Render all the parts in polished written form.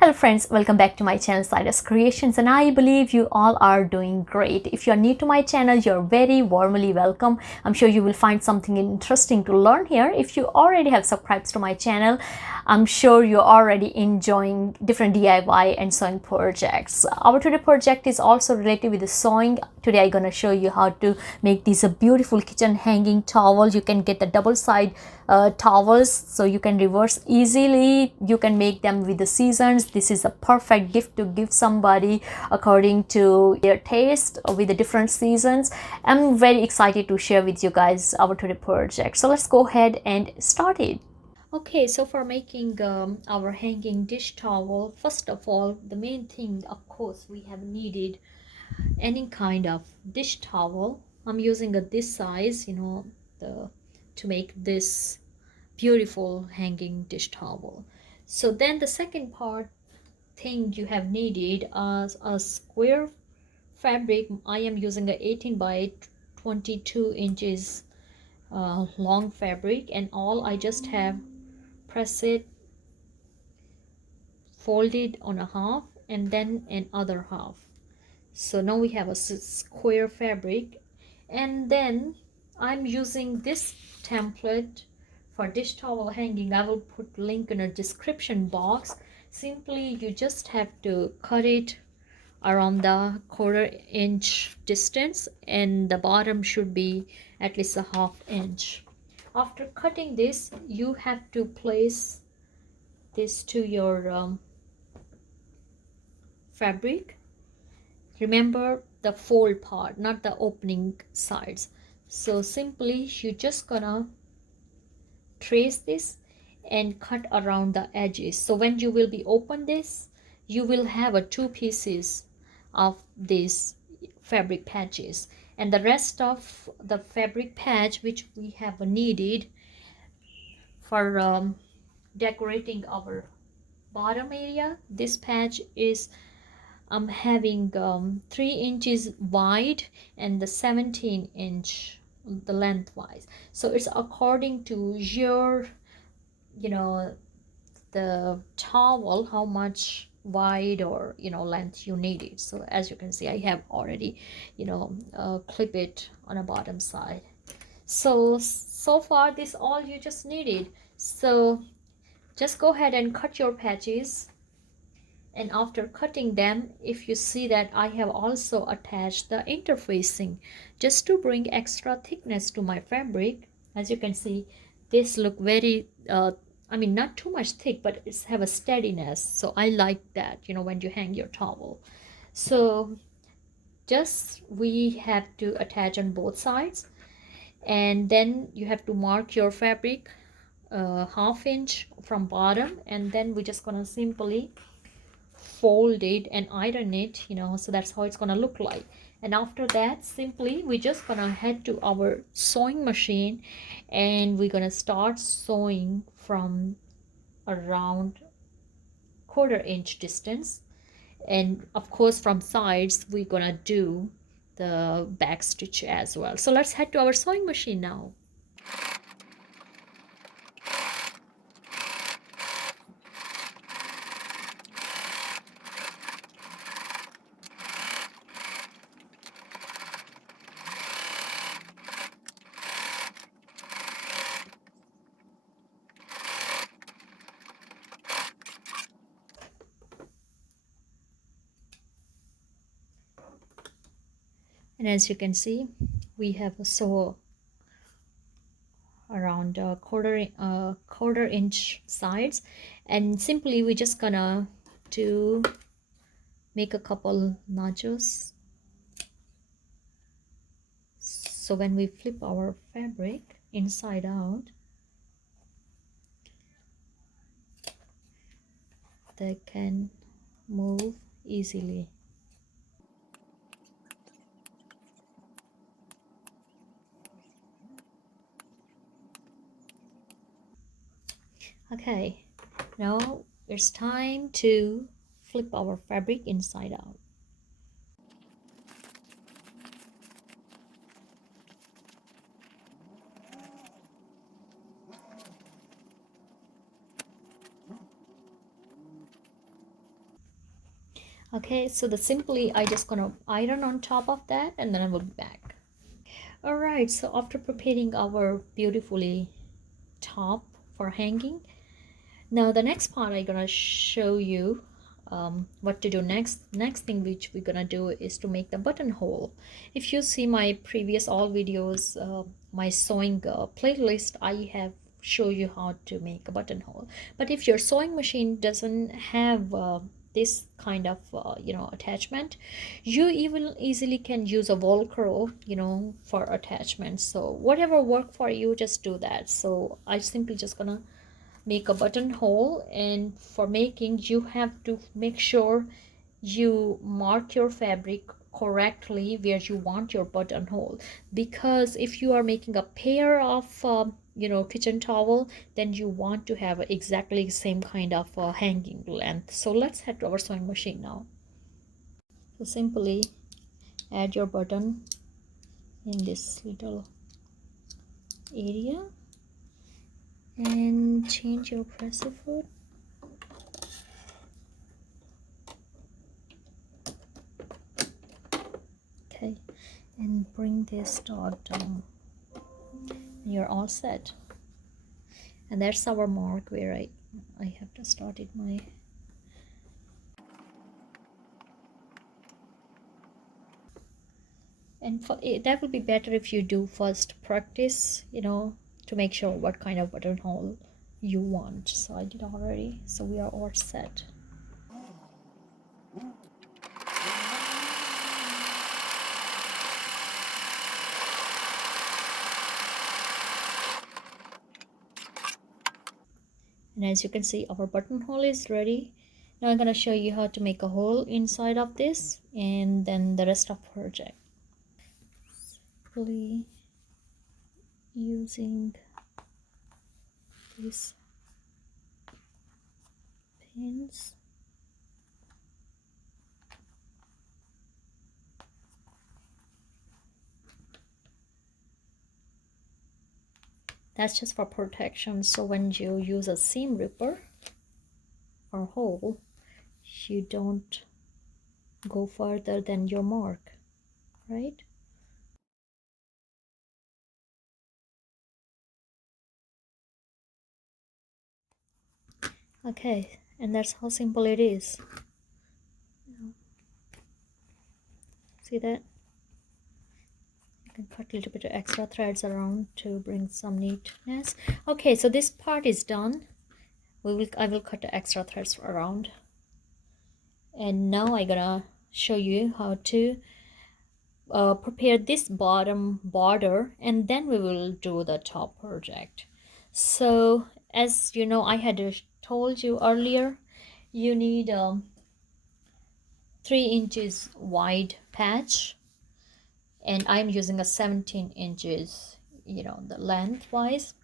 Hello friends, welcome back to my channel Cyrus Creations, and I believe you all are doing great. If you are new to my channel, you're very warmly welcome. I'm sure you will find something interesting to learn here. If you already have subscribed to my channel, I'm sure you're already enjoying different DIY and sewing projects. Our today project is also related with the sewing. Today I'm gonna show you how to make these beautiful kitchen hanging towels. You can get the double side towels, so you can reverse easily. You can make them with the seasons. This is a perfect gift to give somebody according to their taste with the different seasons. I'm very excited to share with you guys our today project. So let's go ahead and start it. Okay, so for making our hanging dish towel, first of all, the main thing, of course, we have needed any kind of dish towel. I'm using this size, the to make this beautiful hanging dish towel. So then the second part thing you have needed as a square fabric. I am using a 18 by 22 inches long fabric, and all I just have press it, fold it on a half, and then another half. So now we have a square fabric, and then I'm using this template for dish towel hanging. I will put link in the description box. Simply you just have to cut it around the quarter-inch distance, and the bottom should be at least a half-inch. After cutting this, you have to place this to your fabric. Remember the fold part, not the opening sides. So simply you just gonna trace this and cut around the edges. So when you will be open this, you will have a two pieces of these fabric patches, and the rest of the fabric patch which we have needed for decorating our bottom area. This patch is I'm having 3 inches wide and the 17-inch the lengthwise. So it's according to your, the towel, how much wide or length you need it. So as you can see, I have already clip it on a bottom side. So far this all you just needed. So just go ahead and cut your patches. And after cutting them, if you see that I have also attached the interfacing just to bring extra thickness to my fabric. As you can see, this look very I mean, not too much thick, but it's have a steadiness, so I like that, when you hang your towel. So just we have to attach on both sides, and then you have to mark your fabric half-inch from bottom, and then we're just gonna simply fold it and iron it, so that's how it's gonna look like. And after that, simply we're just gonna head to our sewing machine, and we're gonna start sewing from around quarter-inch distance, and of course from sides we're gonna do the back stitch as well. So let's head to our sewing machine now. And as you can see, we have a sew around a quarter inch sides, and simply we're just gonna do make a couple notches. So when we flip our fabric inside out, they can move easily. Okay, now it's time to flip our fabric inside out. Okay, so the simply I just gonna iron on top of that, and then I will be back. All right, so after preparing our beautifully top for hanging, now the next part I'm gonna show you what to do next. Next thing which we're gonna do is to make the buttonhole. If you see my previous all videos, my sewing playlist, I have show you how to make a buttonhole. But if your sewing machine doesn't have this kind of attachment, you even easily can use a velcro for attachment. So whatever work for you, just do that. So I simply just gonna make a buttonhole, and for making you have to make sure you mark your fabric correctly where you want your buttonhole, because if you are making a pair of kitchen towel, then you want to have exactly the same kind of hanging length. So let's head to our sewing machine now. So simply add your button in this little area and change your pressure foot. Okay, and bring this dot down. You're all set. And that's our mark where I have to start it my. And for it, that would be better if you do first practice, to make sure what kind of buttonhole you want. So I did already, so we are all set. And as you can see, our buttonhole is ready. Now I'm going to show you how to make a hole inside of this, and then the rest of project. Simply using these pins. That's just for protection, so when you use a seam ripper or hole, you don't go further than your mark, right? Okay, and that's how simple it is. See that? You can cut a little bit of extra threads around to bring some neatness. Okay, so this part is done. I will cut the extra threads around. And now I'm gonna show you how to prepare this bottom border, and then we will do the top project. So as you know, I had told you earlier, you need 3 inches wide patch, and I'm using a 17 inches, the lengthwise.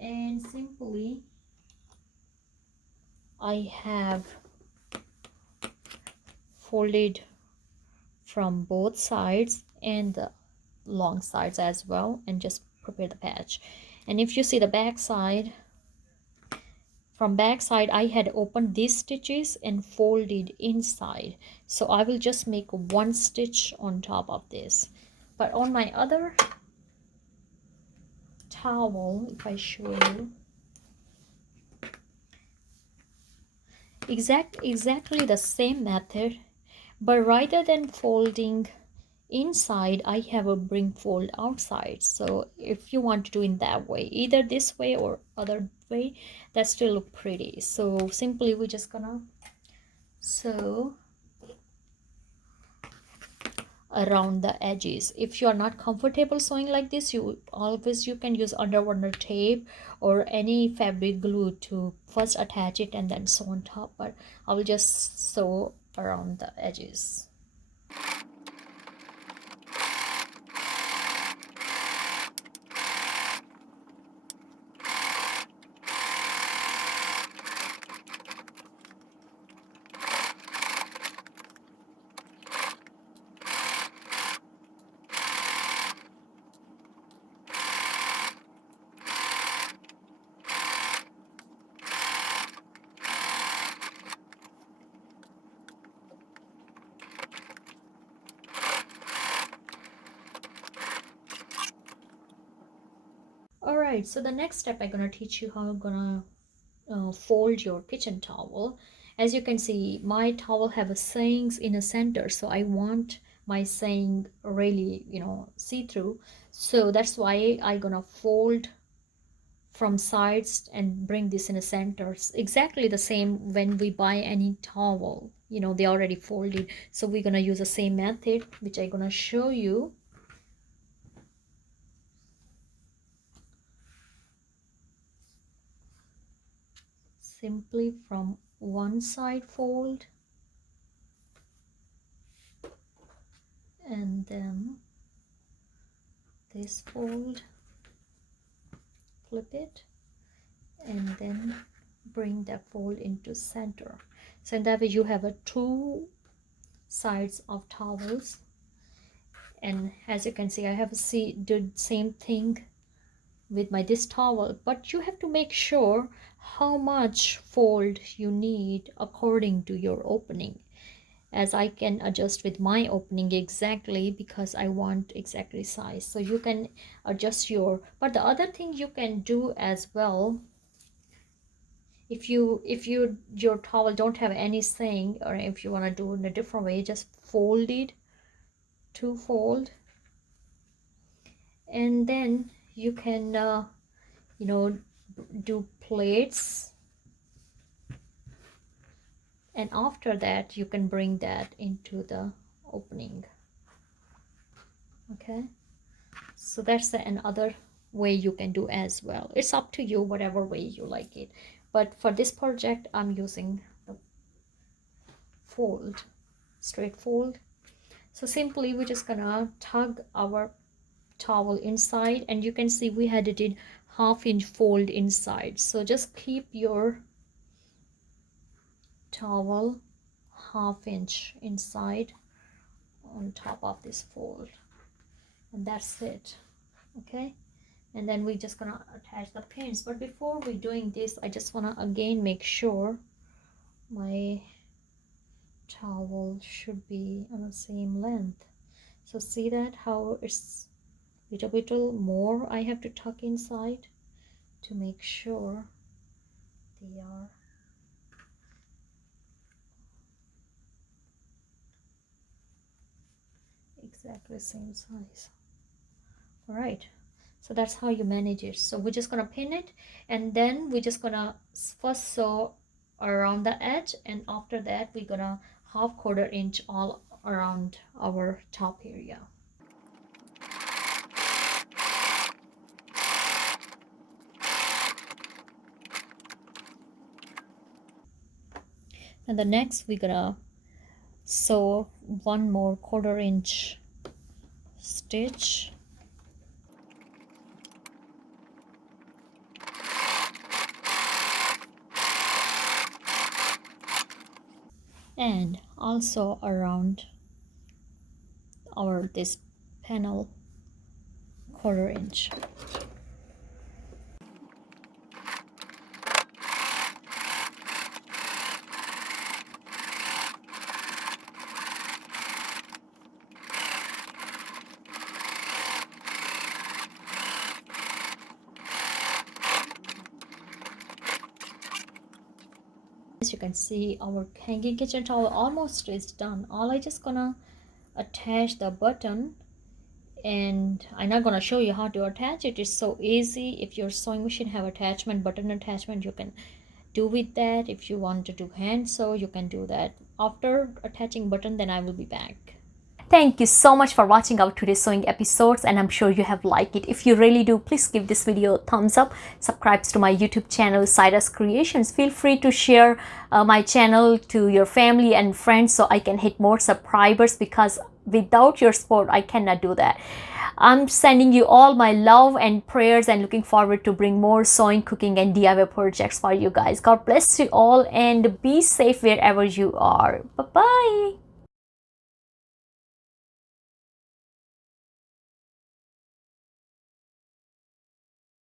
And simply I have folded from both sides and the long sides as well, and just prepare the patch. And if you see the back side, from back side I had opened these stitches and folded inside, so I will just make one stitch on top of this. But on my other towel, if I show you, exactly the same method, but rather than folding inside, I have a bring fold outside. So if you want to do in that way, either this way or other way, that still look pretty. So simply we're just gonna sew around the edges. If you are not comfortable sewing like this, you can use underwater tape or any fabric glue to first attach it and then sew on top, but I will just sew around the edges. right, so the next step I'm gonna teach you how I'm gonna fold your kitchen towel. As you can see, my towel have a sayings in a center, so I want my saying really, you know, see-through. So that's why I gonna fold from sides and bring this in a center. It's exactly the same when we buy any towel, you know, they already folded. So we're gonna use the same method, which I'm gonna show you. Simply from one side fold, and then this fold, flip it, and then bring that fold into center. So in that way you have a two sides of towels. And as you can see, I have did same thing with my this towel, but you have to make sure how much fold you need according to your opening, as I can adjust with my opening exactly because I want exactly size. So you can adjust your, but the other thing you can do as well, if your towel don't have anything, or if you want to do it in a different way, just fold it, two fold, and then you can you know, do plates, and after that you can bring that into the opening. Okay, so that's another way you can do as well. It's up to you, whatever way you like it, but for this project I'm using the fold, straight fold. So simply we're just gonna tug our towel inside, and you can see we had it in half-inch fold inside. So just keep your towel half-inch inside on top of this fold, and that's it. Okay, and then we're just gonna attach the pins. But before we're doing this, I just want to again make sure my towel should be on the same length. So see that how it's little more I have to tuck inside to make sure they are exactly same size. All right, so that's how you manage it. So we're just gonna pin it, and then we're just gonna first sew around the edge, and after that we're gonna 1/4 inch all around our top area. And the next we're gonna sew one more 1/4 inch stitch, and also around our this panel 1/4 inch. As you can see, our hanging kitchen towel almost is done. All I just gonna attach the button, and I'm not gonna show you how to attach it. It's so easy. If your sewing machine have attachment, button attachment, you can do with that. If you want to do hand sew, you can do that. After attaching button, then I will be back. Thank you so much for watching our today's sewing episodes, and I'm sure you have liked it. If you really do, please give this video a thumbs up. Subscribe to my YouTube channel, Cyrus Creations. Feel free to share my channel to your family and friends so I can hit more subscribers, because without your support, I cannot do that. I'm sending you all my love and prayers, and looking forward to bring more sewing, cooking, and DIY projects for you guys. God bless you all, and be safe wherever you are. Bye-bye.